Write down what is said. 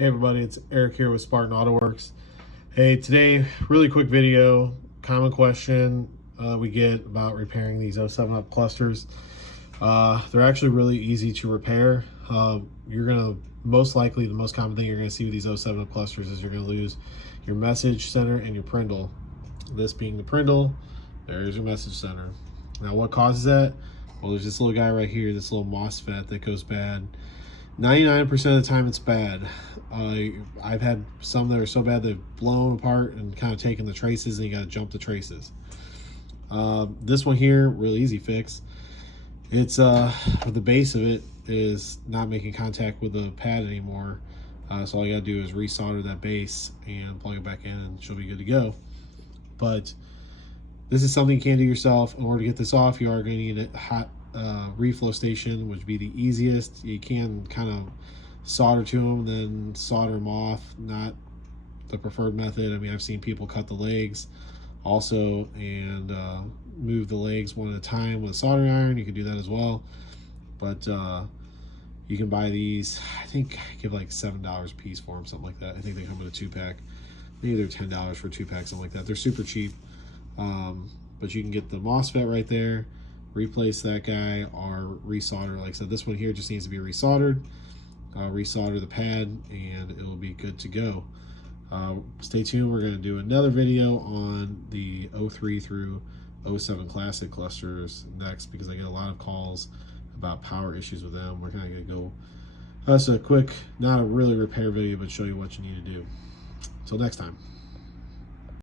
Hey everybody, it's Eric here with Spartan Auto Works. Hey, today, really quick video, common question we get about repairing these 07 up clusters. They're actually really easy to repair. You're gonna, most likely, the most common thing you're gonna see with these 07 up clusters is you're gonna lose your message center and your prindle. This being the prindle, there's your message center. Now what causes that? Well, there's this little guy right here, this little MOSFET that goes bad. 99% of the time it's bad. I've had some that are so bad they've blown apart and kind of taken the traces, and you got to jump the traces. This one here, really easy fix. It's the base of it is not making contact with the pad anymore. So all you got to do is resolder that base and plug it back in, and she'll be good to go. But this is something you can do yourself. In order to get this off, you are going to need a hot reflow station, which would be the easiest. You can kind of solder to them, then solder them off. Not the preferred method. I mean, I've seen people cut the legs also and move the legs one at a time with a soldering iron. You can do that as well, but you can buy these. I think I give like $7 a piece for them, something like that. I think they come in a 2-pack. Maybe they're $10 for a 2-pack, something like that. They're super cheap, but you can get the MOSFET right there, replace that guy, or resolder. Like I said, this one here just needs to be resoldered. Resolder the pad and it will be good to go. Stay tuned, we're going to do another video on the 03 through 07 classic clusters next, because I get a lot of calls about power issues with them. We're kind of going to go, that's a quick, not a really repair video, but show you what you need to do. Until next time.